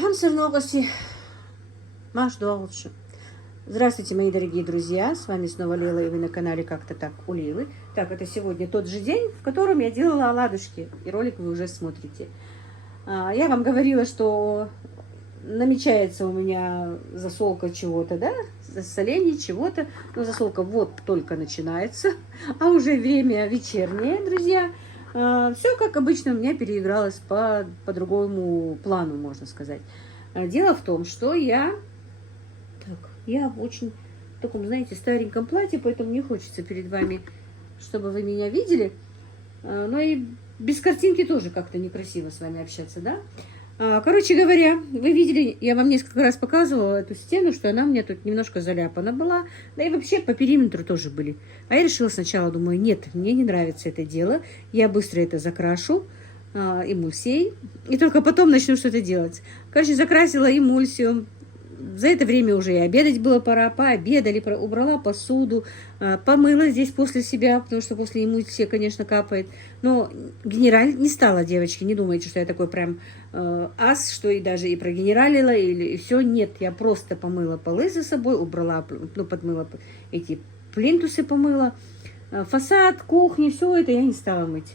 Хамсерногоси, Маш Дуалши. Здравствуйте, мои дорогие друзья, с вами снова Лейла, и вы на канале Как-то так у Лейлы. Так, это сегодня тот же день, в котором я делала оладушки, и ролик вы уже смотрите. Я вам говорила, что намечается у меня засолка чего-то, да, засоление чего-то, но засолка вот только начинается, а уже время вечернее, друзья. Все, как обычно, у меня переигралось по другому плану, можно сказать. Дело в том, что я в очень таком, знаете, стареньком платье, поэтому не хочется перед вами, чтобы вы меня видели. Но и без картинки тоже как-то некрасиво с вами общаться, да? Короче говоря, вы видели, я вам несколько раз показывала эту стену, что она у меня тут немножко заляпана была, да и вообще по периметру тоже были. А я решила сначала, думаю, нет, мне не нравится это дело, я быстро это закрашу эмульсией, и только потом начну что-то делать. Короче, закрасила эмульсию. За это время уже и обедать было пора, пообедали, убрала посуду, помыла здесь после себя, потому что после эмульсии, конечно, капает. Но генераль не стала, девочки, не думайте, что я такой прям ас, что и даже и прогенералила, и все. Нет, я просто помыла полы за собой, убрала, ну, подмыла эти плинтусы, помыла. Фасад, кухню, все это я не стала мыть,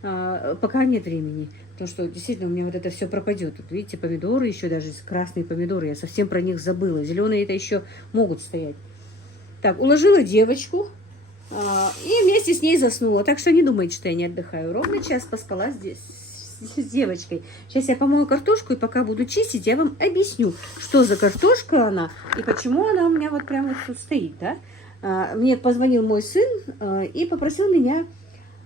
пока нет времени. Потому что действительно у меня вот это все пропадет. Тут, видите, помидоры, еще даже красные помидоры, я совсем про них забыла. Зеленые это еще могут стоять. Так, уложила девочку и вместе с ней заснула. Так что не думайте, что я не отдыхаю. Ровно час поспала здесь с девочкой. Сейчас я помою картошку, и пока буду чистить, я вам объясню, что за картошка она и почему она у меня вот прямо вот тут стоит. Да? Мне позвонил мой сын и попросил меня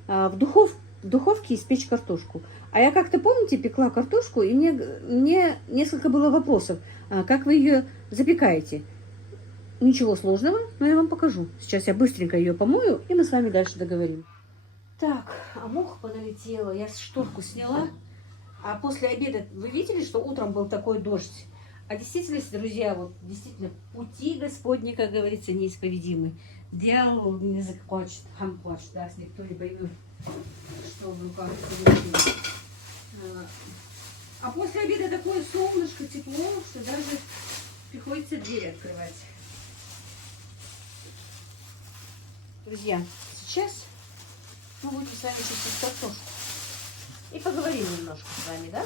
в духовке испечь картошку. А я как-то, помните, пекла картошку, и мне несколько было вопросов. Как вы ее запекаете? Ничего сложного, но я вам покажу. Сейчас я быстренько ее помою, и мы с вами дальше договорим. Так, а муха поналетела, я шторку сняла. А после обеда, вы видели, что утром был такой дождь? А действительно, друзья, вот действительно, пути Господни, как говорится, неисповедимы. Дьявол не захочет, хам плачет, да, если кто-либо поймет, что в руках получилось. А после обеда такое солнышко, тепло, что даже приходится дверь открывать. Друзья, сейчас мы будем с вами чистить картошку. И поговорим немножко с вами, да?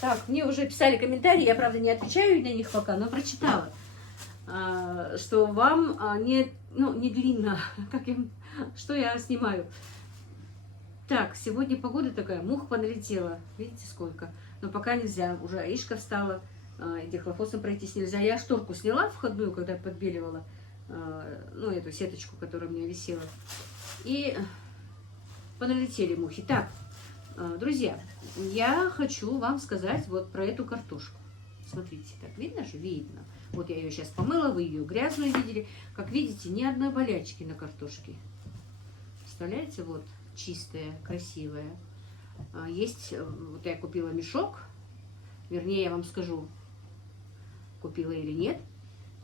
Так, мне уже писали комментарии, я, правда, не отвечаю на них пока, но прочитала, что вам не длинно, что я снимаю. Так, сегодня погода такая, муха поналетела, видите сколько, но пока нельзя, уже Аишка встала, дихлофосом пройтись нельзя. Я шторку сняла входную, когда подбеливала, ну, эту сеточку, которая у меня висела, и поналетели мухи. Так, друзья, я хочу вам сказать вот про эту картошку. Смотрите, так видно же? Видно. Вот я ее сейчас помыла, вы ее грязную видели. Как видите, ни одной болячки на картошке. Представляете, вот. Чистая, красивая. Есть, вот я купила мешок, вернее, я вам скажу, купила или нет.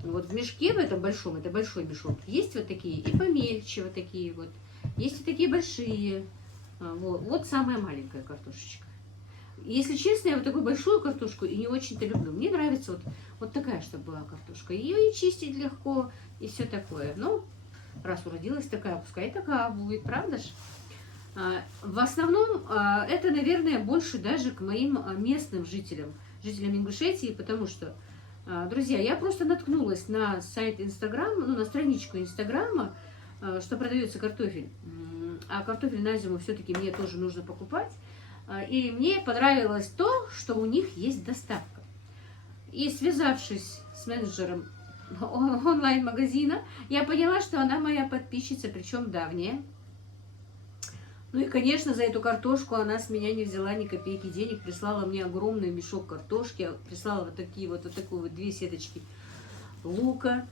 Вот в мешке в этом большом, это большой мешок, есть вот такие и помельче вот такие вот, есть и такие большие. Вот самая маленькая картошечка. Если честно, я вот такую большую картошку и не очень-то люблю. Мне нравится вот такая, чтобы была картошка. Ее и чистить легко, и все такое. Ну, раз уродилась такая, пускай такая будет, правда же? В основном это, наверное, больше даже к моим местным жителям Ингушетии, потому что, друзья, я просто наткнулась на сайт Инстаграм, ну, на страничку Инстаграма, что продается картофель. А картофель на зиму все-таки мне тоже нужно покупать. И мне понравилось то, что у них есть доставка. И связавшись с менеджером онлайн-магазина, я поняла, что она моя подписчица, причем давняя. Ну и, конечно, за эту картошку она с меня не взяла ни копейки денег, прислала мне огромный мешок картошки, прислала вот такую вот 2 сеточки лука.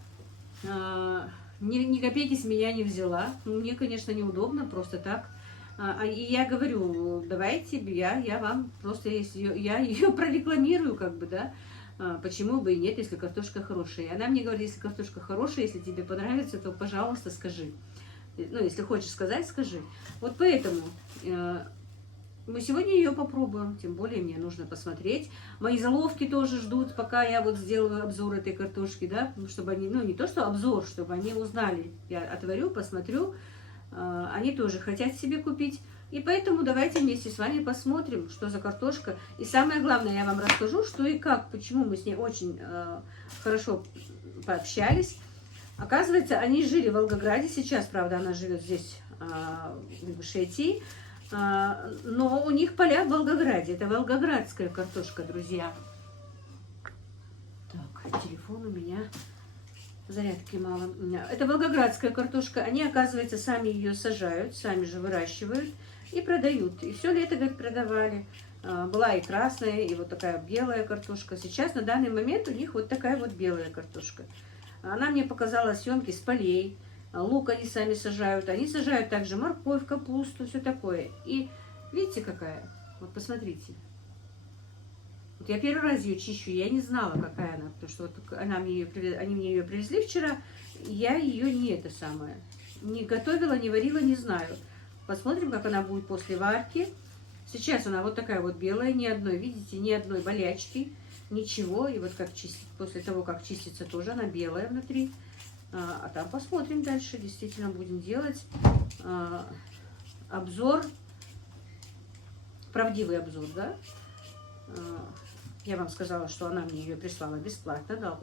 Ни копейки с меня не взяла. Мне, конечно, неудобно, просто так. И я говорю, давайте, я вам просто, я ее прорекламирую, как бы, да, почему бы и нет, если картошка хорошая. И она мне говорит, если картошка хорошая, если тебе понравится, то, пожалуйста, скажи. Ну, если хочешь сказать, скажи. Вот поэтому Мы сегодня ее попробуем, тем более мне нужно посмотреть. Мои заловки тоже ждут, пока я вот сделаю обзор этой картошки, да, чтобы они, ну не то что обзор, чтобы они узнали. Я отварю, посмотрю, они тоже хотят себе купить. И поэтому давайте вместе с вами посмотрим, что за картошка. И самое главное, я вам расскажу, что и как, почему мы с ней очень хорошо пообщались. Оказывается, они жили в Волгограде, сейчас, правда, она живет здесь, в Ингушетии. Но у них поля в Волгограде. Это волгоградская картошка, друзья. Так, телефон у меня, зарядки мало. Это волгоградская картошка. Они, оказывается, сами ее сажают, сами же выращивают и продают. И все лето, говорит, продавали. Была и красная, и вот такая белая картошка. Сейчас, на данный момент, у них вот такая вот белая картошка. Она мне показала съемки с полей. Лук они сами сажают. Они сажают также морковь, капусту, все такое. И видите, какая? Вот посмотрите. Вот я первый раз ее чищу, я не знала, какая она. Потому что вот они мне ее привезли вчера. Я ее не это самое. Не готовила, не варила, не знаю. Посмотрим, как она будет после варки. Сейчас она вот такая вот белая, ни одной, видите, ни одной болячки. Ничего. И вот как чистить, после того, как чистится, тоже она белая внутри. А там посмотрим дальше, действительно будем делать обзор, правдивый обзор, да. Я вам сказала, что она мне ее прислала бесплатно, да,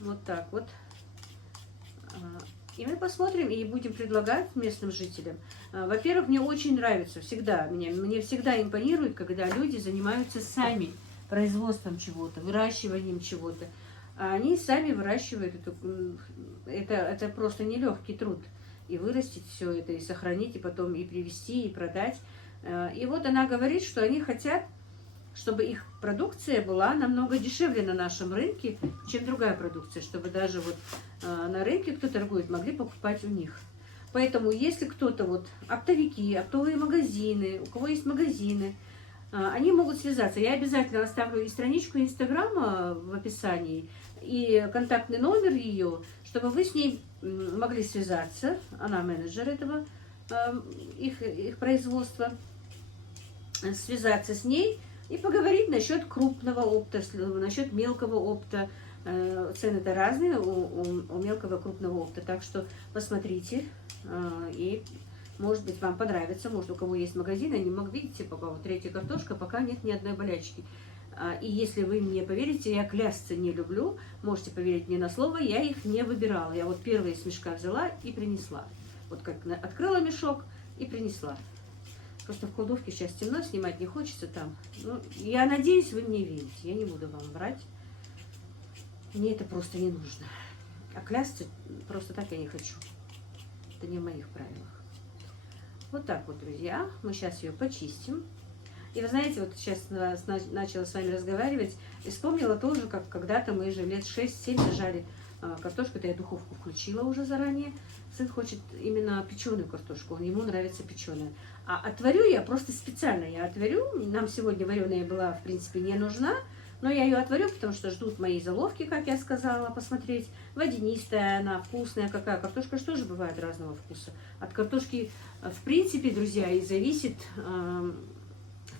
вот так вот. И мы посмотрим и будем предлагать местным жителям. Во-первых, мне очень нравится всегда, мне всегда импонирует, когда люди занимаются сами производством чего-то, выращиванием чего-то. А они сами выращивают это просто нелегкий труд. И вырастить все это, и сохранить, и потом и привезти, и продать. И вот она говорит, что они хотят, чтобы их продукция была намного дешевле на нашем рынке, чем другая продукция. Чтобы даже вот на рынке, кто торгует, могли покупать у них. Поэтому если кто-то, вот оптовики, оптовые магазины, у кого есть магазины, они могут связаться. Я обязательно оставлю и страничку Инстаграма в описании, и контактный номер ее, чтобы вы с ней могли связаться. Она менеджер этого, их производства. Связаться с ней и поговорить насчет крупного опта, насчет мелкого опта. Цены-то разные у мелкого и крупного опта. Так что посмотрите и... Может быть, вам понравится, может, у кого есть магазин, они могут, видите, пока вот третья картошка, пока нет ни одной болячки. И если вы мне поверите, я клясться не люблю, можете поверить мне на слово, я их не выбирала. Я вот первые из мешка взяла и принесла. Вот как открыла мешок и принесла. Просто в кладовке сейчас темно, снимать не хочется там. Ну, я надеюсь, вы мне верите, я не буду вам врать. Мне это просто не нужно. А клясться просто так я не хочу. Это не в моих правилах. Вот так вот, друзья, мы сейчас ее почистим. И вы знаете, вот сейчас начала с вами разговаривать и вспомнила тоже, как когда-то мы же лет 6-7 сажали картошку, это я духовку включила уже заранее. Сын хочет именно печеную картошку, ему нравится печеная. А отварю я просто специально, я отварю, нам сегодня вареная была, в принципе, не нужна, но я ее отварю, потому что ждут мои заловки, как я сказала, посмотреть. Водянистая она, вкусная какая. Картошка же тоже бывает разного вкуса. От картошки, в принципе, друзья, и зависит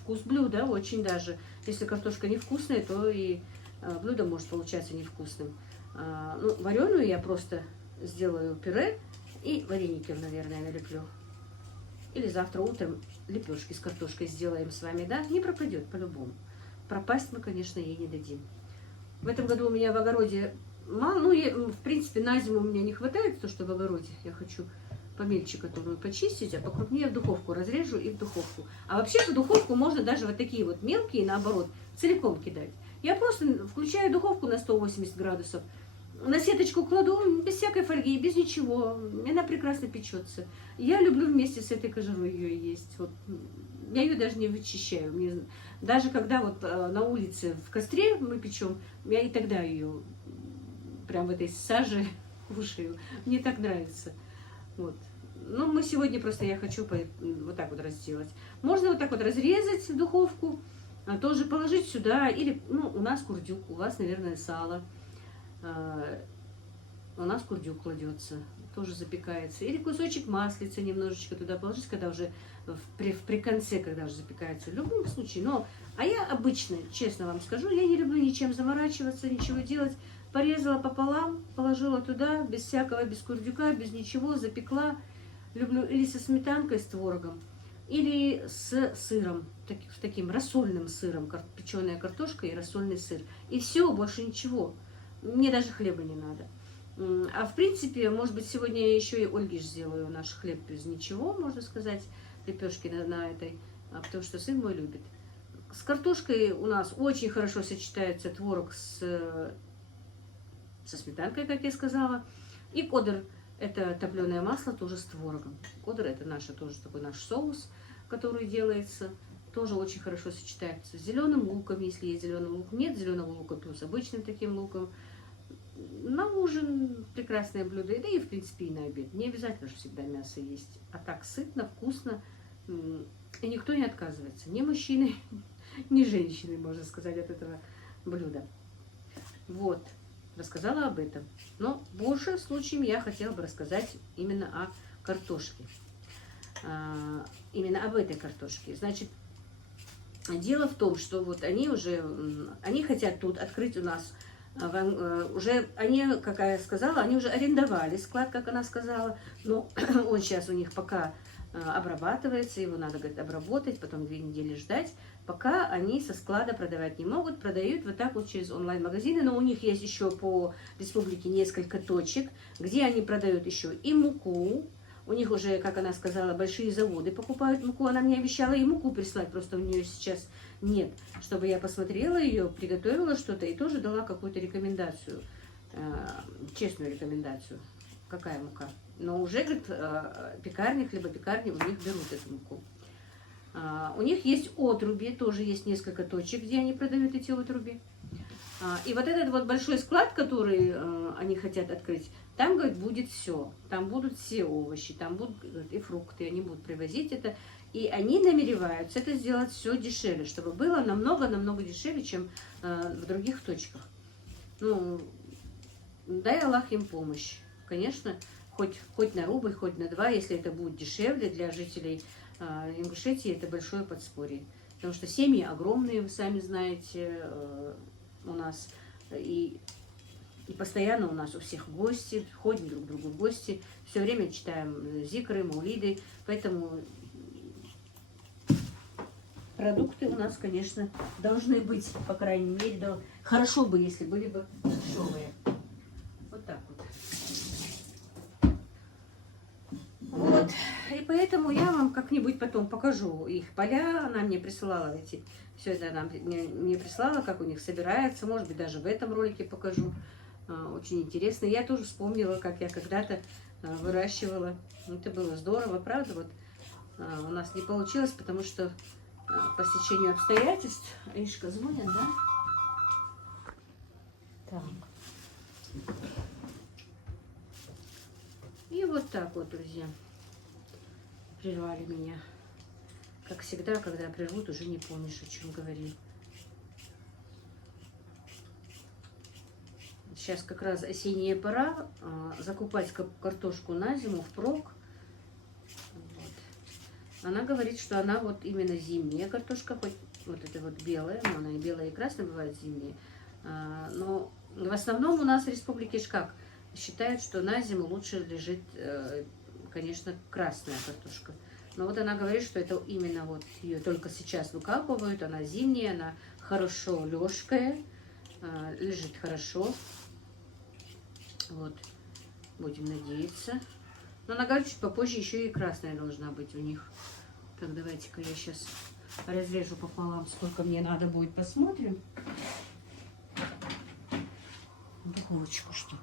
вкус блюда очень даже. Если картошка невкусная, то и блюдо может получаться невкусным. Ну, вареную я просто сделаю пюре и вареники, наверное, налеплю. Или завтра утром лепешки с картошкой сделаем с вами, да? Не пропадет по-любому. Пропасть мы, конечно, ей не дадим. В этом году у меня в огороде мало, ну, в принципе, на зиму у меня не хватает то, что в огороде. Я хочу помельче которую почистить, а покрупнее в духовку разрежу и в духовку. А вообще в духовку можно даже вот такие вот мелкие, наоборот, целиком кидать. Я просто включаю духовку на 180 градусов, на сеточку кладу, без всякой фольги, без ничего. Она прекрасно печется. Я люблю вместе с этой кожурой ее есть. Вот. Я ее даже не вычищаю. Мне, даже когда вот на улице в костре мы печем, я и тогда ее прям в этой саже кушаю. Мне так нравится. Вот. Ну, мы сегодня просто, я хочу вот так вот разделать. Можно вот так вот разрезать в духовку, тоже положить сюда. Или, ну, у нас курдюк, у вас, наверное, сало. У нас курдюк кладется. тоже запекается. Или кусочек маслица немножечко туда положить, когда уже при конце, когда уже запекается. В любом случае. Но, а я обычно, честно вам скажу, я не люблю ничем заморачиваться, ничего делать. Порезала пополам, положила туда, без всякого, без курдюка, без ничего, запекла. Люблю или со сметанкой, с творогом, или с сыром, таким рассольным сыром, печеная картошка и рассольный сыр. И все, больше ничего. Мне даже хлеба не надо. А в принципе, может быть, сегодня я еще и Ольге сделаю наш хлеб без ничего, можно сказать, лепешки на этой, потому что сын мой любит. С картошкой у нас очень хорошо сочетается творог со сметанкой, как я сказала, и кодер. Это топленое масло тоже с творогом. Кодер это тоже такой наш соус, который делается. Тоже очень хорошо сочетается с зеленым луком, если есть зеленый лук. Нет зеленого лука, то с обычным таким луком. На ужин прекрасное блюдо, да и в принципе и на обед. Не обязательно же всегда мясо есть. А так сытно, вкусно. И никто не отказывается. Ни мужчины, ни женщины, можно сказать, от этого блюда. Вот. Рассказала об этом. Но больше случаем я хотела бы рассказать именно о картошке. Именно об этой картошке. Значит, дело в том, что вот они хотят тут открыть у нас, уже, они, как я сказала, они уже арендовали склад, как она сказала, но он сейчас у них пока обрабатывается, его надо, говорит, обработать, потом 2 недели ждать, пока они со склада продавать не могут, продают вот так вот через онлайн-магазины, но у них есть еще по республике несколько точек, где они продают еще и муку, у них уже, как она сказала, большие заводы покупают муку, она мне обещала и муку прислать, просто у нее сейчас нет, чтобы я посмотрела ее, приготовила что-то и тоже дала какую-то рекомендацию, честную рекомендацию, какая мука. Но уже, говорит, пекарни, хлебопекарни у них берут эту муку. У них есть отруби, тоже есть несколько точек, где они продают эти отруби. И вот этот вот большой склад, который они хотят открыть, там, говорит, будет все. Там будут все овощи, там будут, говорит, и фрукты, они будут привозить это. И они намереваются это сделать все дешевле, чтобы было намного-намного дешевле, чем в других точках. Ну, дай Аллах им помощь. Конечно, хоть на рубль, хоть на 2, если это будет дешевле для жителей Ингушетии, это большое подспорье. Потому что семьи огромные, вы сами знаете, у нас. И постоянно у нас у всех гости, ходим друг к другу в гости. Все время читаем зикры, маулиды. Поэтому продукты у нас, конечно, должны быть, по крайней мере, да, хорошо бы, если были бы дешевые. Вот так вот. Вот, и поэтому я вам как-нибудь потом покажу их поля. Она мне присылала все это она мне прислала, как у них собирается. Может быть, даже в этом ролике покажу. Очень интересно. Я тоже вспомнила, как я когда-то выращивала. Это было здорово, правда? Вот у нас не получилось, потому что по стечению обстоятельств. Ишка звонят, да? Так. И вот так вот, друзья, прервали меня. Как всегда, когда прервут, уже не помнишь, о чем говорил. Сейчас как раз осенняя пора, закупать картошку на зиму впрок. Вот. Она говорит, что она вот именно зимняя картошка, хоть вот это вот белая, но она и белая, и красная бывает зимняя. Но в основном у нас в республике Ишкак считают, что на зиму лучше лежит, конечно, красная картошка. Но вот она говорит, что это именно вот ее только сейчас выкапывают, она зимняя, она хорошо лёжкая, лежит хорошо. Вот, будем надеяться. Но она говорит, чуть попозже еще и красная должна быть у них. Так, давайте-ка я сейчас разрежу пополам, сколько мне надо будет, посмотрим. Духовочку что-то.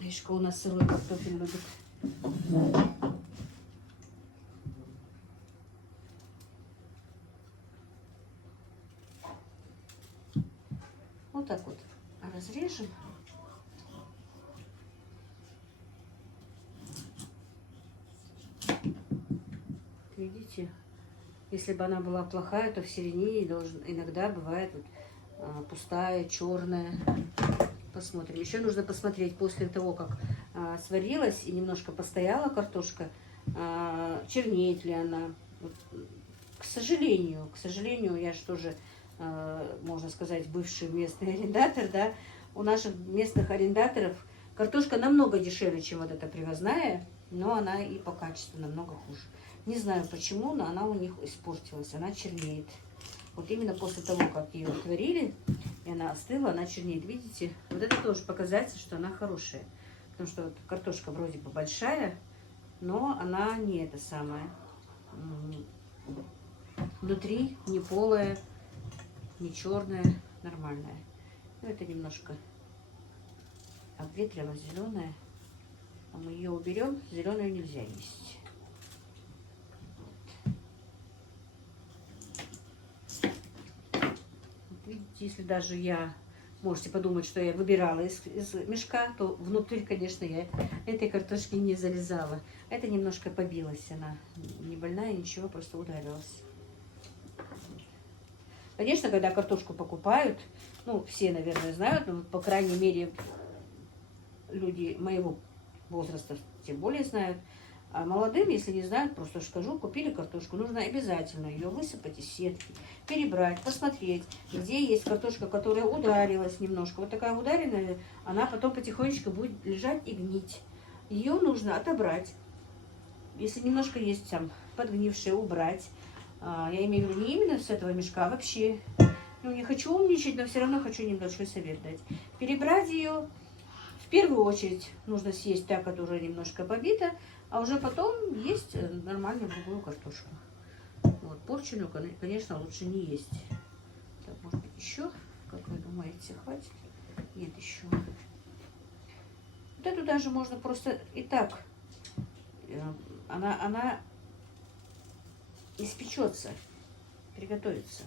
Ишка у нас сырой картофель любит. Вот так вот разрежем. Видите, Если бы она была плохая, то в середине иногда бывает вот, пустая, черная. Посмотрим. Еще нужно посмотреть после того, как сварилась и немножко постояла картошка, чернеет ли она. Вот, к сожалению, я же тоже, можно сказать, бывший местный арендатор, да, у наших местных арендаторов картошка намного дешевле, чем вот эта привозная, но она и по качеству намного хуже. Не знаю почему, но она у них испортилась, она чернеет. Вот именно после того, как ее отварили, и она остыла, она чернеет. Видите, вот это тоже показатель, что она хорошая. Потому что вот картошка вроде бы большая, но она не это самое. Внутри не полая, не черная, нормальная. Ну, это немножко обветрилась, зеленая. А мы ее уберем, зеленую нельзя есть. Видите, если даже я, можете подумать, что я выбирала из мешка, то внутрь, конечно, я этой картошки не залезала. Это немножко побилась, она не больная, ничего, просто ударилась. Конечно, когда картошку покупают, ну, все, наверное, знают, но, по крайней мере, люди моего возраста тем более знают. А молодым, если не знают, просто скажу, купили картошку, нужно обязательно ее высыпать из сетки, перебрать, посмотреть, где есть картошка, которая ударилась немножко. Вот такая ударенная, она потом потихонечку будет лежать и гнить. Ее нужно отобрать. Если немножко есть там подгнившее, убрать. Я имею в виду не именно с этого мешка, а вообще. Ну, не хочу умничать, но все равно хочу небольшой совет дать. Перебрать ее. В первую очередь нужно съесть та, которая немножко побита, а уже потом есть нормальную другую картошку. Вот, порченую, конечно, лучше не есть. Так, может быть, еще? Как вы думаете, хватит? Нет, еще. Вот эту даже можно просто и так. Она испечется, приготовится.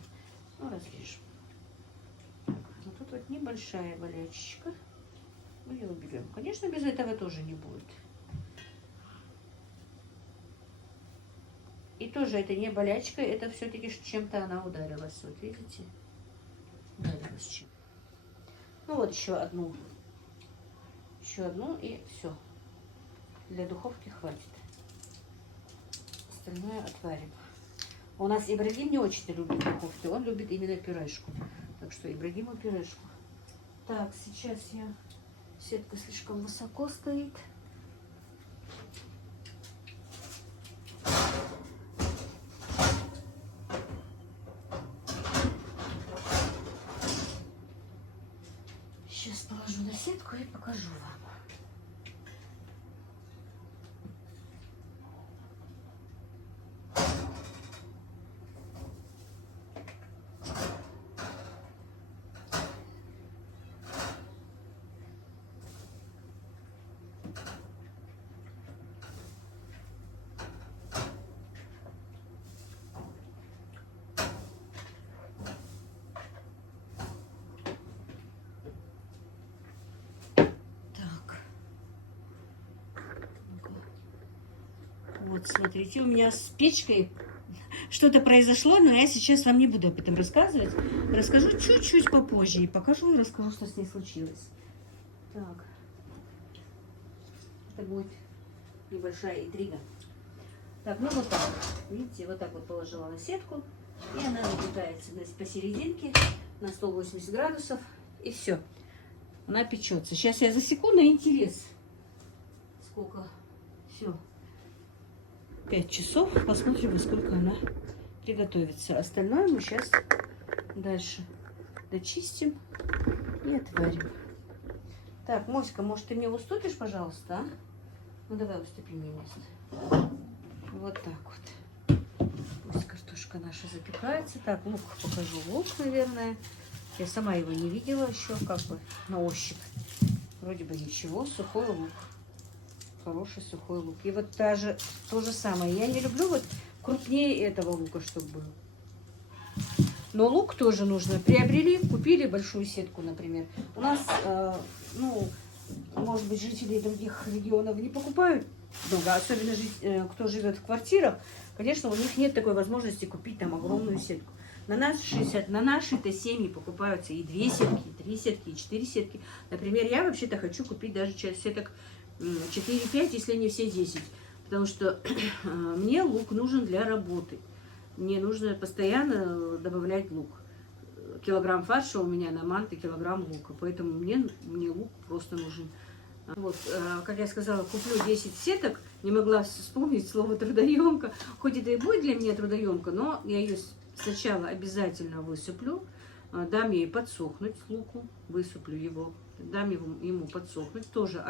Ну, разрежем. Так, ну тут вот небольшая болячечка. Мы ее уберем. Конечно, без этого тоже не будет. И тоже это не болячка, это все-таки чем-то она ударилась. Вот видите? Ударилась чем. Ну вот еще одну. Еще одну и все. Для духовки хватит. Остальное отварим. У нас Ибрагим не очень-то любит духовку. Он любит именно пюрешку. Так что Ибрагиму пюрешку. Так, сейчас я... Сетка слишком высоко стоит. Сейчас положу на сетку и покажу вам. Вот, смотрите, у меня с печкой что-то произошло, но я сейчас вам не буду об этом рассказывать. Расскажу чуть-чуть попозже и покажу и расскажу, что с ней случилось. Так, это будет небольшая интрига. Так, ну вот так, видите, вот так вот положила на сетку, и она нагревается посерединке на 180 градусов, и все, она печется. Сейчас я засеку на интерес. Сколько? Все. 5 часов. Посмотрим, во сколько она приготовится. Остальное мы сейчас дальше дочистим и отварим. Так, Моська, может, ты мне уступишь, пожалуйста, а? Ну, давай уступи мне место. Вот так вот. Пусть картошка наша запекается. Так, лук покажу. Лук, наверное. Я сама его не видела еще, как бы на ощупь. Вроде бы ничего. Сухой лук. Хороший сухой лук. И вот даже то же самое. Я не люблю вот крупнее этого лука, чтобы был. Но лук тоже нужно. Приобрели, купили большую сетку, например. У нас, ну, может быть, жители других регионов не покупают много. Особенно кто живет в квартирах, конечно, у них нет такой возможности купить там огромную сетку. На наши-то семьи покупаются и 2 сетки, и 3 сетки, и 4 сетки. Например, я вообще-то хочу купить даже сеток 4-5, если не все 10. Потому что мне лук нужен для работы. Мне нужно постоянно добавлять лук. Килограмм фарша у меня на манты, килограмм лука. Поэтому мне лук просто нужен. Вот, как я сказала, куплю 10 сеток. Не могла вспомнить слово трудоемко. Хоть это и будет для меня трудоемко, но я ее сначала обязательно высыплю. Дам ей подсохнуть луку. Высыплю его. Дам ему подсохнуть. Тоже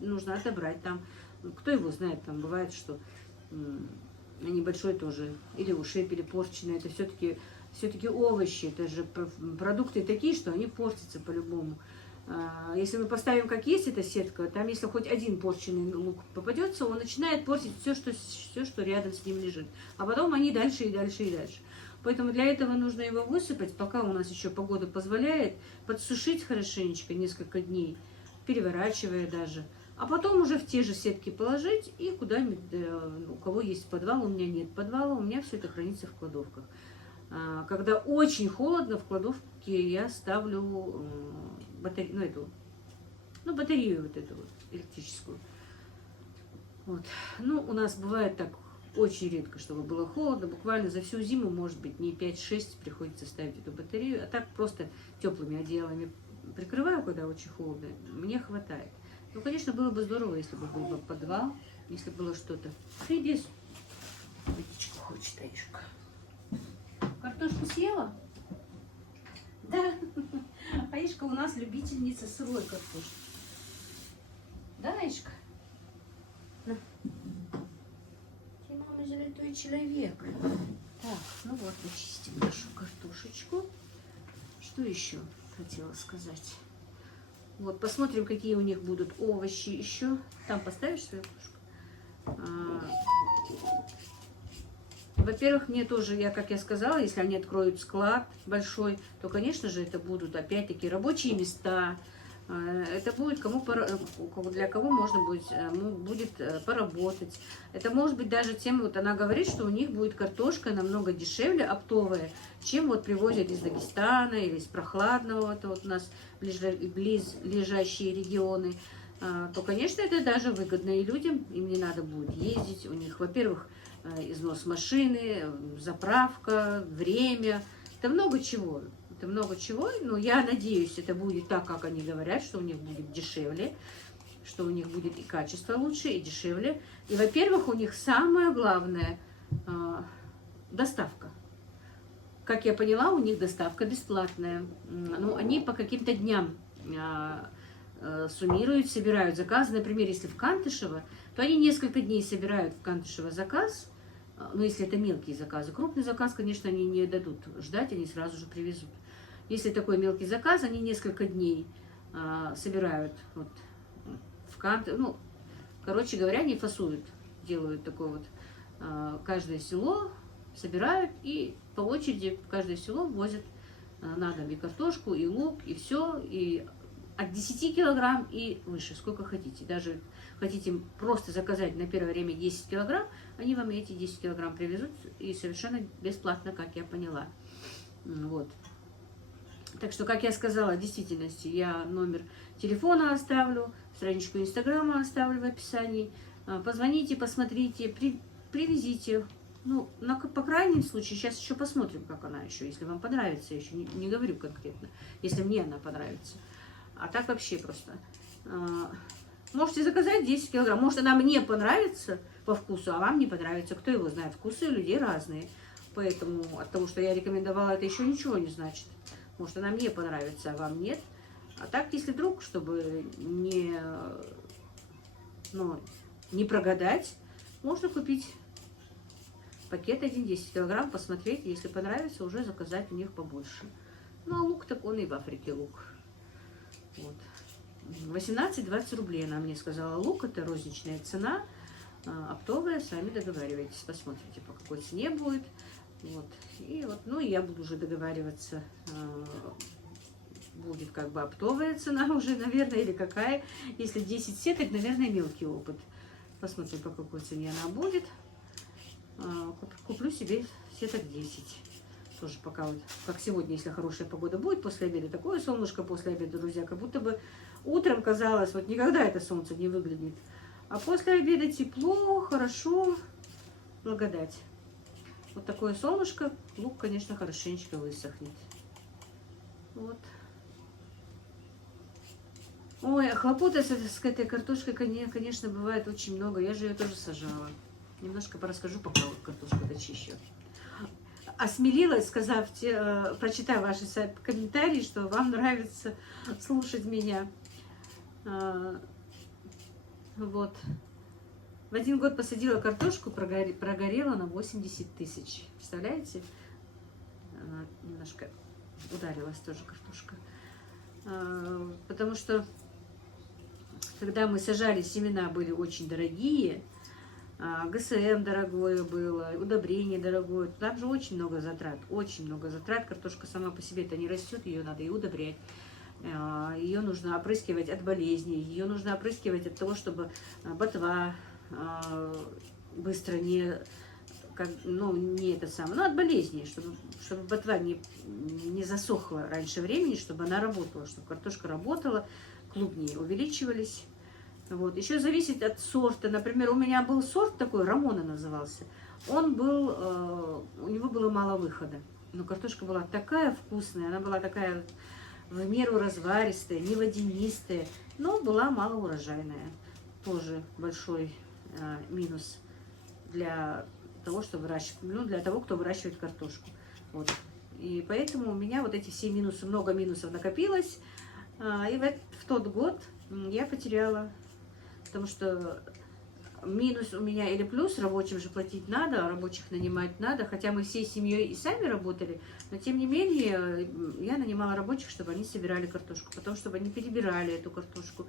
нужно отобрать там. Кто его знает, там бывает, что небольшой тоже. Или уши перепорчены. Это все-таки овощи. Это же продукты такие, что они портятся по-любому. Если мы поставим как есть эта сетка, там если хоть один порченный лук попадется, он начинает портить все, что рядом с ним лежит. А потом они дальше и дальше и дальше. Поэтому для этого нужно его высыпать, пока у нас еще погода позволяет, подсушить хорошенечко несколько дней, переворачивая даже. А потом уже в те же сетки положить и куда-нибудь, у кого есть подвал, у меня нет подвала, у меня все это хранится в кладовках. Когда очень холодно, в кладовке я ставлю батарею, батарею вот эту вот электрическую. Вот. Ну, у нас бывает так очень редко, чтобы было холодно. Буквально за всю зиму, может быть, не 5-6 приходится ставить эту батарею. А так просто теплыми одеялами прикрываю, когда очень холодно. Мне хватает. Ну, конечно, было бы здорово, если бы был бы подвал, если было что-то. Ты иди, водичку хочет, Аишка. Картошку съела? Да. Аишка у нас любительница сырой картошки. Да, Аишка? На. Ты, мама, золотой человек. Так, ну вот, очистим нашу картошечку. Что еще хотела сказать? Вот, посмотрим, какие у них будут овощи еще. Там поставишь свою кружку? Во-первых, мне тоже, как я сказала, если они откроют склад большой, то, конечно же, это будут опять-таки рабочие места. Это будет для кого можно будет поработать. Это может быть даже тем, вот она говорит, что у них будет картошка намного дешевле, оптовая, чем вот привозят из Дагестана или из прохладного, это вот у нас близлежащие регионы. То, конечно, это даже выгодно и людям, им не надо будет ездить. У них, во-первых, износ машины, заправка, время, это много чего. Это много чего, но я надеюсь, это будет так, как они говорят, что у них будет дешевле, что у них будет и качество лучше, и дешевле. И, во-первых, у них самое главное доставка. Как я поняла, у них доставка бесплатная. Ну, они по каким-то дням суммируют, собирают заказ. Например, если в Кантышево, то они несколько дней собирают в Кантышево заказ. Ну, если это мелкие заказы. Крупный заказ, конечно, они не дадут ждать, они сразу же привезут. Если такой мелкий заказ, они несколько дней собирают вот, в Кантышево. Ну, короче говоря, они фасуют, делают такое вот. Каждое село собирают и по очереди в каждое село возят на дом и картошку, и лук, и все, и от 10 килограмм и выше, сколько хотите. Даже хотите просто заказать на первое время 10 килограмм, они вам эти 10 килограмм привезут и совершенно бесплатно, как я поняла. Вот. Так что, как я сказала, в действительности я номер телефона оставлю, страничку Инстаграма оставлю в описании. Позвоните, посмотрите, привезите. Ну, по крайнем случае, сейчас еще посмотрим, как она еще, если вам понравится, я еще не говорю конкретно, если мне она понравится. А так вообще просто. Можете заказать 10 килограмм. Может, она мне понравится по вкусу, а вам не понравится. Кто его знает? Вкусы у людей разные. Поэтому от того, что я рекомендовала, это еще ничего не значит. Может, она мне понравится, а вам нет. А так, если вдруг, чтобы не прогадать, можно купить пакет 1-10 килограмм, посмотреть, если понравится, уже заказать у них побольше. Ну, а лук так он и в Африке лук. Вот. 18-20 рублей она мне сказала. Лук — это розничная цена, оптовая, сами договаривайтесь, посмотрите, по какой цене будет. Вот. И вот, ну, я буду уже договариваться, будет как бы оптовая цена уже, наверное, или какая. Если 10 сеток, наверное, мелкий опыт. Посмотрим, по какой цене она будет. Куплю себе сеток 10. Тоже пока вот, как сегодня, если хорошая погода будет после обеда. Такое солнышко после обеда, друзья, как будто бы утром казалось, вот никогда это солнце не выглядит. А после обеда тепло, хорошо, благодать. Вот такое солнышко, лук, конечно, хорошенечко высохнет. Вот. Ой, а хлопоты с этой картошкой, конечно, бывает очень много. Я же ее тоже сажала. Немножко порасскажу, пока картошку дочищу. Осмелилась, сказав, прочитав ваши комментарии, что вам нравится слушать меня. Вот. В 1 год посадила картошку, прогорела на 80 тысяч. Представляете? Она немножко ударилась тоже картошка. Потому что, когда мы сажали, семена были очень дорогие, ГСМ дорогое было, удобрение дорогое. Там же очень много затрат, очень много затрат. Картошка сама по себе-то не растет, ее надо и удобрять. Ее нужно опрыскивать от болезней, ее нужно опрыскивать от того, чтобы ботва быстро не от болезней, чтобы ботва не засохла раньше времени, чтобы она работала, чтобы картошка работала, клубни увеличивались. Вот. Еще зависит от сорта. Например, у меня был сорт такой, Рамона назывался. У него было мало выхода. Но картошка была такая вкусная, она была такая в меру разваристая, не водянистая, но была малоурожайная. Тоже большой минус для того, что для того, кто выращивает картошку. Вот. И поэтому у меня вот эти все минусы, много минусов накопилось. И в тот год я потеряла. Потому что минус у меня или плюс, рабочим же платить надо, рабочих нанимать надо. Хотя мы всей семьей и сами работали, но тем не менее я нанимала рабочих, чтобы они собирали картошку, потом чтобы они перебирали эту картошку.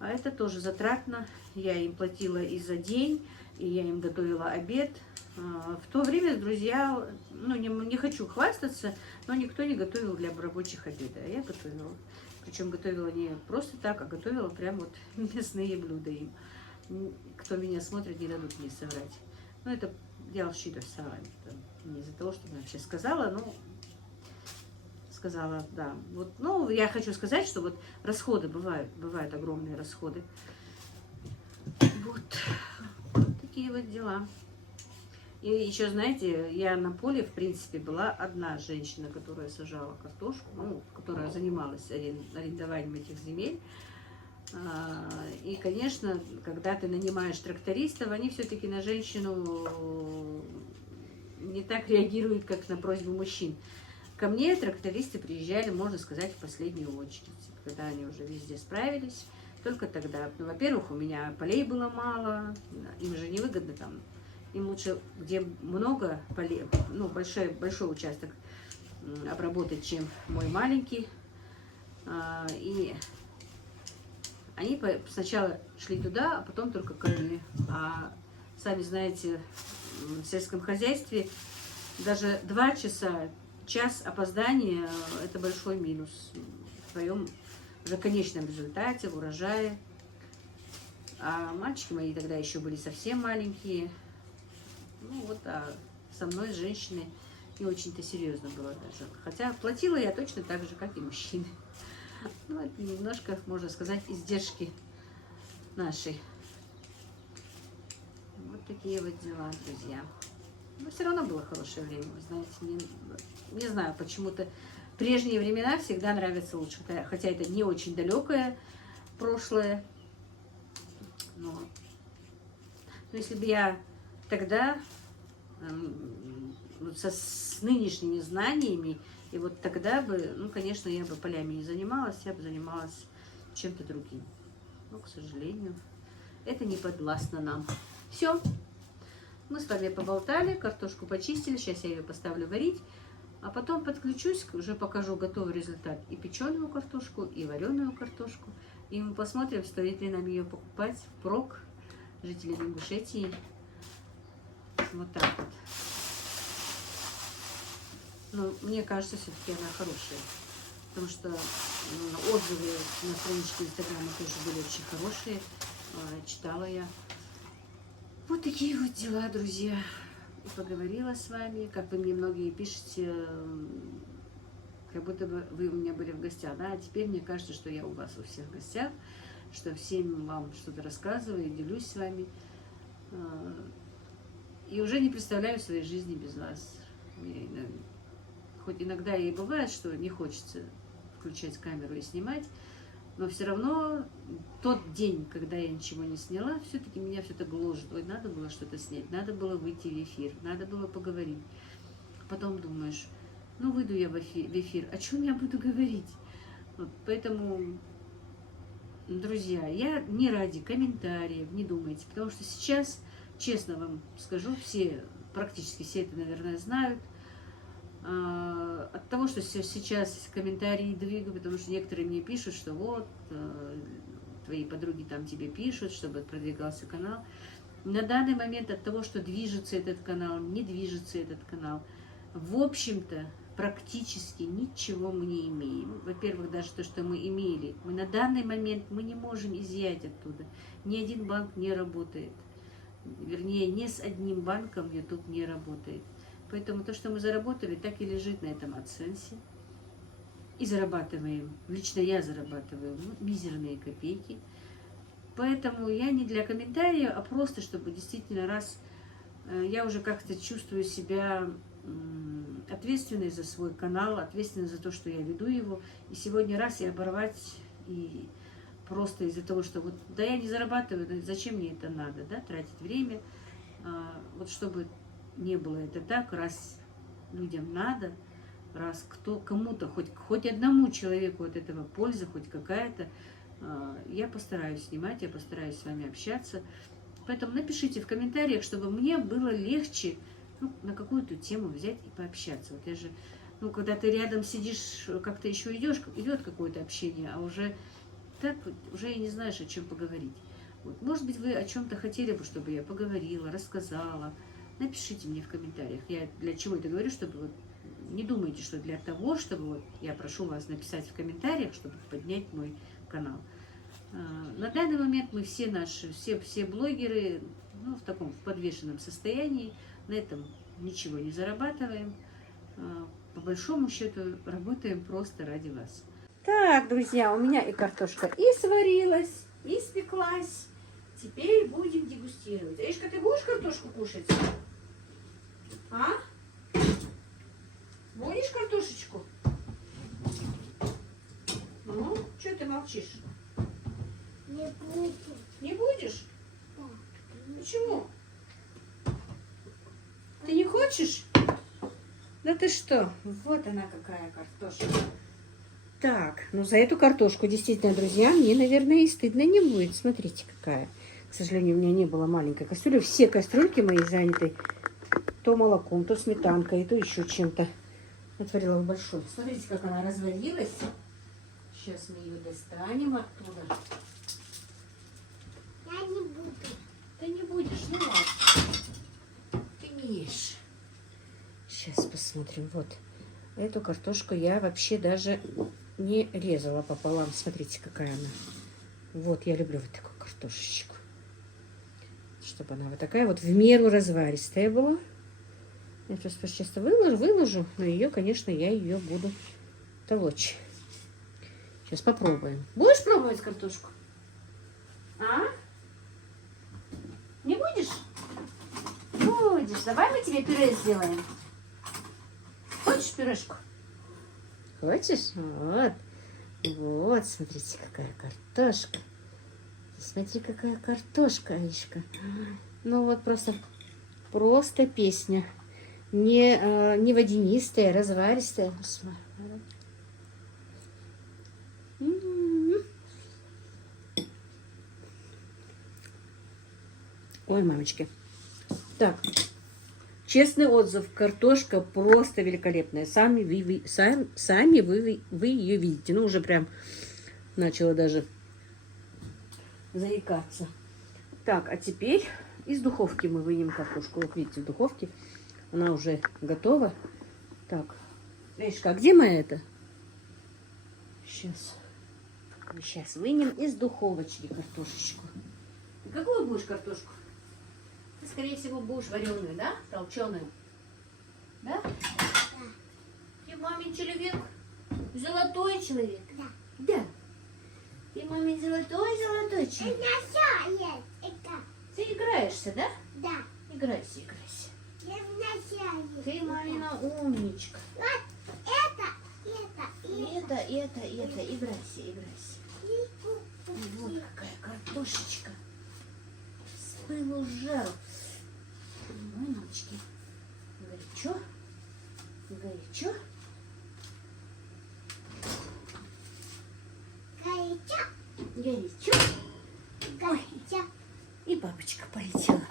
А это тоже затратно. Я им платила и за день, и я им готовила обед. В то время, друзья, не хочу хвастаться, но никто не готовил для рабочих обеда. А я готовила. Причем готовила не просто так, а готовила прям вот мясные блюда им. Кто меня смотрит, не дадут мне соврать. Но это я считаю сама. Не из-за того, что я вообще сказала, но сказала, да. Вот, я хочу сказать, что вот расходы бывают огромные расходы. Вот такие вот дела. И еще, знаете, я на поле, в принципе, была одна женщина, которая сажала картошку, которая занималась арендованием этих земель. И, конечно, когда ты нанимаешь трактористов, они все-таки на женщину не так реагируют, как на просьбу мужчин. Ко мне трактористы приезжали, можно сказать, в последнюю очередь, когда они уже везде справились. Только тогда. Во-первых, у меня полей было мало, им же невыгодно там. Им лучше, где много полей, большой участок обработать, чем мой маленький. И они сначала шли туда, а потом только ко мне. А сами знаете, в сельском хозяйстве даже 2 часа, час опоздания – это большой минус в твоем уже конечном результате, в урожае. А мальчики мои тогда еще были совсем маленькие. А со мной, с женщиной, не очень-то серьезно было даже. Хотя платила я точно так же, как и мужчины. Это немножко, можно сказать, издержки нашей. Вот такие вот дела, друзья. Но все равно было хорошее время, вы знаете. Не знаю, почему-то прежние времена всегда нравятся лучше. Хотя это не очень далекое прошлое. Но если бы я тогда с нынешними знаниями, и вот тогда бы, конечно, я бы полями не занималась, я бы занималась чем-то другим. Но, к сожалению, это не подвластно нам. Все, мы с вами поболтали, картошку почистили, сейчас я ее поставлю варить, а потом подключусь, уже покажу готовый результат, и печеную картошку, и вареную картошку, и мы посмотрим, стоит ли нам ее покупать впрок, жители Ингушетии. Вот так вот. Но мне кажется, все-таки она хорошая. Потому что отзывы на страничке Инстаграма тоже были очень хорошие. Читала я. Вот такие вот дела, друзья. Поговорила с вами, как вы мне многие пишете, как будто бы вы у меня были в гостях, да, а теперь мне кажется, что я у вас у всех в гостях, что всем вам что-то рассказываю, делюсь с вами, и уже не представляю своей жизни без вас. Хоть иногда и бывает, что не хочется включать камеру и снимать, но все равно тот день, когда я ничего не сняла, все-таки меня все это гложет. Ой, надо было что-то снять, надо было выйти в эфир, надо было поговорить. Потом думаешь, ну выйду я в эфир, о чем я буду говорить? Вот, поэтому, друзья, я не ради комментариев, не думайте, потому что сейчас, честно вам скажу, все, практически все это, наверное, знают, от того, что сейчас комментарии двигаю, потому что некоторые мне пишут, что вот, твои подруги там тебе пишут, чтобы продвигался канал. На данный момент от того, что движется этот канал, не движется этот канал, в общем-то, практически ничего мы не имеем. Во-первых, даже то, что мы имели, мы на данный момент мы не можем изъять оттуда. Ни один банк не работает. Вернее, ни с одним банком YouTube не работает. Поэтому то, что мы заработали, так и лежит на этом AdSense. И зарабатываем, лично я зарабатываю мизерные копейки. Поэтому я не для комментариев, а просто, чтобы действительно раз я уже как-то чувствую себя ответственной за свой канал, ответственной за то, что я веду его. И сегодня раз и оборвать, и просто из-за того, что вот, да я не зарабатываю, зачем мне это надо, да, тратить время, вот чтобы не было это так, раз людям надо, раз кому-то, хоть одному человеку от этого польза, хоть какая-то, я постараюсь снимать, я постараюсь с вами общаться. Поэтому напишите в комментариях, чтобы мне было легче на какую-то тему взять и пообщаться. Вот я же, когда ты рядом сидишь, как-то еще идет какое-то общение, а уже так, уже и не знаешь, о чем поговорить. Вот. Может быть, вы о чем-то хотели бы, чтобы я поговорила, рассказала. Напишите мне в комментариях. Я для чего это говорю, чтобы вот не думайте, что для того, чтобы вот я прошу вас написать в комментариях, чтобы поднять мой канал. На данный момент мы все блогеры, в подвешенном состоянии, на этом ничего не зарабатываем. По большому счету работаем просто ради вас. Так, друзья, у меня и картошка и сварилась, и спеклась. Теперь будем дегустировать. Эшка, ты будешь картошку кушать? А? Будешь картошечку? Ну, что ты молчишь? Не буду. Не будешь? Да. Почему? Ты не хочешь? Да ты что? Вот она какая картошка. Так, за эту картошку действительно, друзья, мне, наверное, и стыдно не будет. Смотрите, какая. К сожалению, у меня не было маленькой кастрюли. Все кастрюльки мои заняты то молоком, то сметанкой, то еще чем-то. Отварила в большой. Смотрите, как она развалилась. Сейчас мы ее достанем оттуда. Я не буду. Ты не будешь, ну ладно. Ты не ешь. Сейчас посмотрим. Вот. Эту картошку я вообще даже не резала пополам. Смотрите, какая она. Вот, я люблю вот такую картошечку. Чтобы она вот такая вот в меру разваристая была. Я просто сейчас выложу, но ее, конечно, я ее буду толочь. Сейчас попробуем. Будешь пробовать картошку? А? Не будешь? Будешь. Давай мы тебе пюре сделаем. Хочешь пюрешку? Хочешь? Вот. Вот, смотрите, какая картошка. Смотри, какая картошка, Аишка. Ну вот просто песня. Не водянистая, разваристая. Ой, мамочки. Так, честный отзыв. Картошка просто великолепная. Сами вы ее видите. Ну, уже прям начала даже заикаться. Так, а теперь из духовки мы вынем картошку. Вот видите, в духовке она уже готова. Так, Эшка, а где моя это? Сейчас вынем из духовочки картошечку. Ты какую будешь картошку? Ты скорее всего, будешь вареную, да? Толченую. Да? Ты мамин человек? Золотой человек? Да. Да. Ты мамин золотой человек? Ты играешься, да? Да. Играйся, играйся. Я вначале. Ты мамина умничка. Это. Играйся, играйся. Вот какая картошечка. С пылу с жару. Ой, мамочки. Горячо. Горячо. Горячо. Горячо. И бабочка полетела.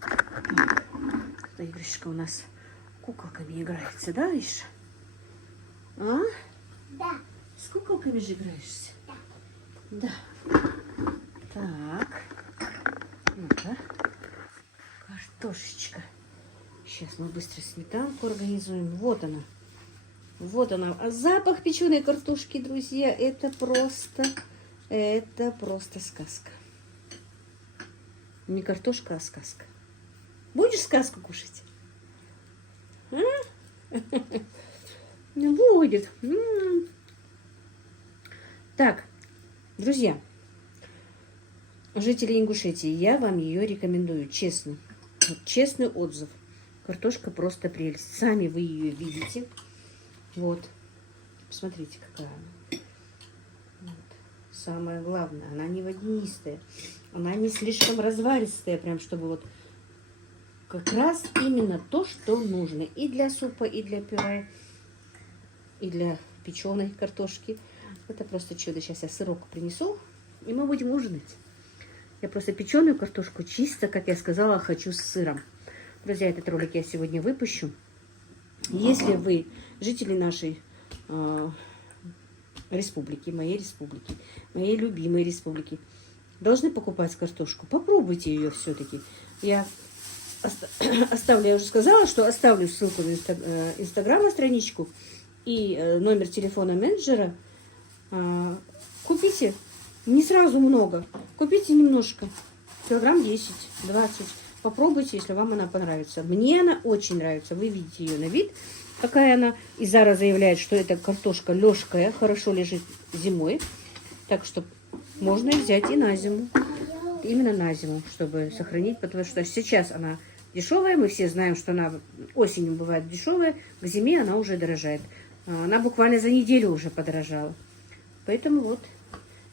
Кто игрушка у нас куколками играется, да, Иша? А? Да. С куколками же играешься? Да. Да. Так. Ну-ка. Картошечка. Сейчас мы быстро сметанку организуем. Вот она. Вот она. А запах печеной картошки, друзья, это просто сказка. Не картошка, а сказка. Будешь сказку кушать? А? Будет. Так, друзья, жители Ингушетии, я вам ее рекомендую, честно. Вот, честный отзыв. Картошка просто прелесть. Сами вы ее видите. Вот. Посмотрите, какая она. Вот. Самое главное, она не водянистая. Она не слишком разваристая, прям чтобы вот как раз именно то, что нужно. И для супа, и для пюре, и для печеной картошки. Это просто чудо. Сейчас я сырок принесу, и мы будем ужинать. Я просто печеную картошку чисто, как я сказала, хочу с сыром. Друзья, этот ролик я сегодня выпущу. Если вы жители нашей республики, моей любимой республики, должны покупать картошку, попробуйте ее все-таки. Я оставлю, я уже сказала, что оставлю ссылку на инстаграм, на страничку и номер телефона менеджера. Купите не сразу много, купите немножко, килограмм 10-20. Попробуйте, если вам она понравится. Мне она очень нравится. Вы видите ее на вид, какая она. И Зара заявляет, что эта картошка лёжкая, хорошо лежит зимой. Так что можно и взять и на зиму. Именно на зиму, чтобы сохранить. Потому что сейчас она дешевая. Мы все знаем, что она осенью бывает дешевая. К зиме она уже дорожает. Она буквально за неделю уже подорожала. Поэтому вот.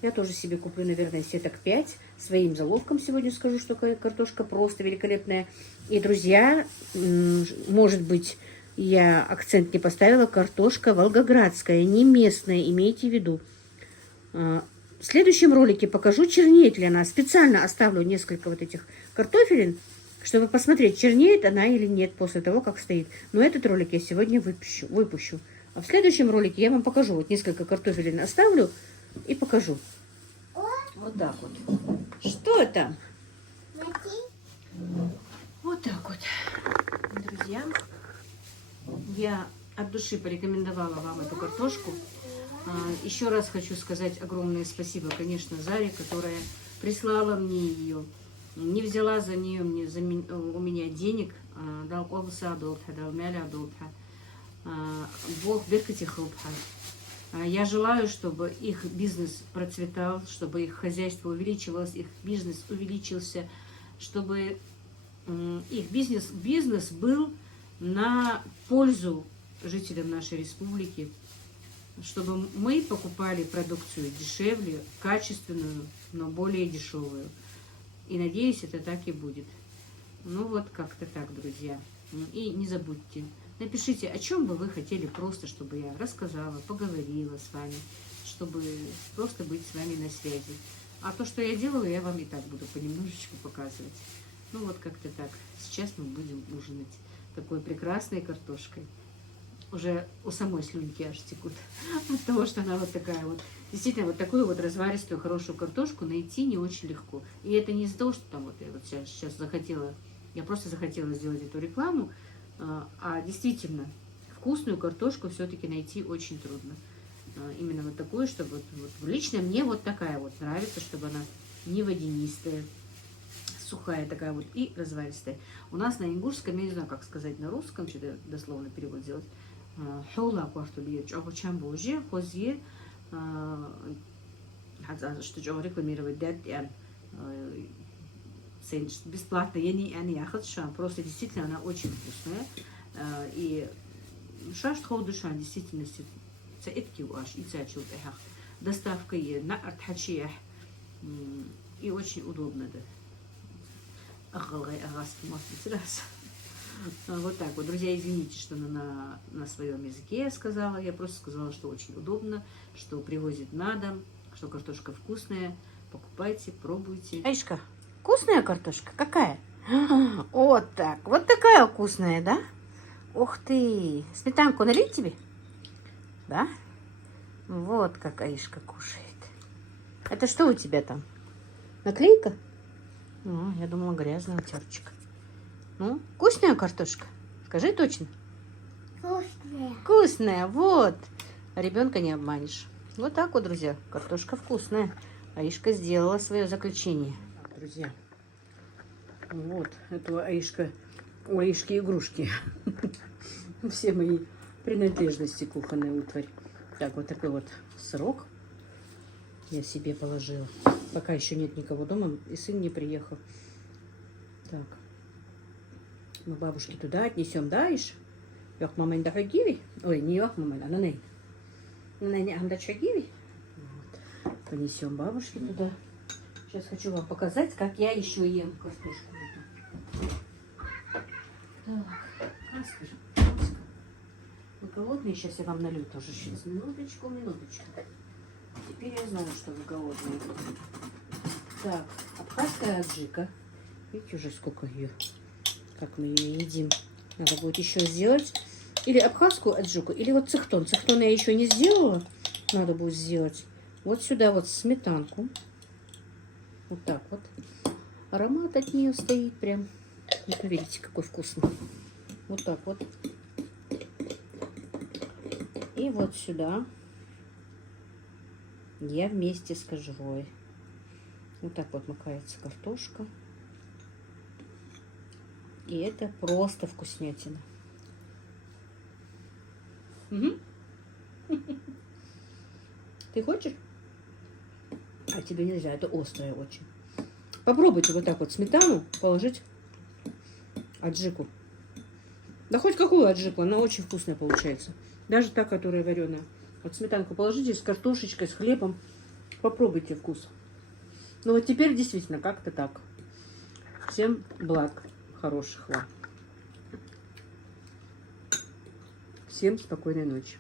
Я тоже себе куплю, наверное, сеток 5. Своим заловком сегодня скажу, что картошка просто великолепная. И, друзья, может быть, я акцент не поставила. Картошка волгоградская, не местная, имейте в виду. В следующем ролике покажу, чернеет ли она. Специально оставлю несколько вот этих картофелин, чтобы посмотреть, чернеет она или нет после того, как стоит. Но этот ролик я сегодня выпущу. А в следующем ролике я вам покажу. Вот несколько картофелин оставлю и покажу. Вот так вот. Что там? Вот так вот. Друзья, я от души порекомендовала вам эту картошку. Еще раз хочу сказать огромное спасибо, конечно, Заре, которая прислала мне ее. Не взяла за нее у меня денег. Бог беркати хлопха. Я желаю, чтобы их бизнес процветал, чтобы их хозяйство увеличивалось, их бизнес увеличился, чтобы их бизнес был на пользу жителям нашей республики, чтобы мы покупали продукцию дешевле, качественную, но более дешевую. И надеюсь, это так и будет. Ну вот как-то так, друзья. И не забудьте. Напишите, о чем бы вы хотели просто, чтобы я рассказала, поговорила с вами, чтобы просто быть с вами на связи. А то, что я делаю, я вам и так буду понемножечку показывать. Ну вот как-то так. Сейчас мы будем ужинать такой прекрасной картошкой. Уже у самой слюнки аж текут от того, что она вот такая вот. Действительно, вот такую вот разваристую, хорошую картошку найти не очень легко. И это не из-за того, что там вот я вот сейчас захотела, я просто захотела сделать эту рекламу, а действительно, вкусную картошку все-таки найти очень трудно. Именно вот такую, чтобы... Вот, лично мне вот такая вот нравится, чтобы она не водянистая, сухая такая вот и разваристая. У нас на ингушском, я не знаю, как сказать на русском, что-то дословно перевод сделать. Хула кварту бьет, чам божье, хозье, что же рекламировать, дед, бесплатно, я не хочу, просто действительно она очень вкусная. И шаш душа действительно цаитки уаш и цачут эхах. Доставка е на артхачиях и очень удобно, да. Вот так вот, друзья, извините, что на своем языке я сказала. Я просто сказала, что очень удобно, что привозит на дом, что картошка вкусная. Покупайте, пробуйте. Аишка, вкусная картошка? Какая? Вот так. Вот такая вкусная, да? Ух ты! Сметанку налить тебе? Да? Вот как Аишка кушает. Это что у тебя там? Наклейка? Ну, я думала, грязная терочка. Ну, вкусная картошка? Скажи точно. Вкусная. Вкусная, вот. А ребенка не обманешь. Вот так вот, друзья. Картошка вкусная. Аишка сделала свое заключение. Друзья, вот, это у Аишки игрушки. Все мои принадлежности кухонной утварь. Так, вот такой вот сырок я себе положила. Пока еще нет никого дома, и сын не приехал. Так, мы бабушке туда отнесем, да, Аиш? Йох мамань да хагиви? Ой, не йох мамань, а наней. Наней ам да чагиви? Понесем бабушке туда. Сейчас хочу вам показать, как я еще ем картошку. Так, расскажи, пожалуйста. Вы голодные? Сейчас я вам налью тоже. Сейчас, минуточку. Теперь я знаю, что вы голодные. Так, абхазская аджика. Видите уже сколько ее, как мы ее едим. Надо будет еще сделать. Или абхазскую аджику, или вот цихтон. Цихтон я еще не сделала. Надо будет сделать. Вот сюда вот сметанку. Вот так вот. Аромат от нее стоит прям. Вот видите, какой вкусный. Вот так вот. И вот сюда я вместе с кожурой. Вот так вот макается картошка. И это просто вкуснятина. Угу. Ты хочешь? А тебе нельзя, это острое очень. Попробуйте вот так вот сметану положить аджику. Да хоть какую аджику, она очень вкусная получается. Даже та, которая вареная. Вот сметанку положите с картошечкой, с хлебом. Попробуйте вкус. Ну вот теперь действительно как-то так. Всем благ хороших вам. Всем спокойной ночи.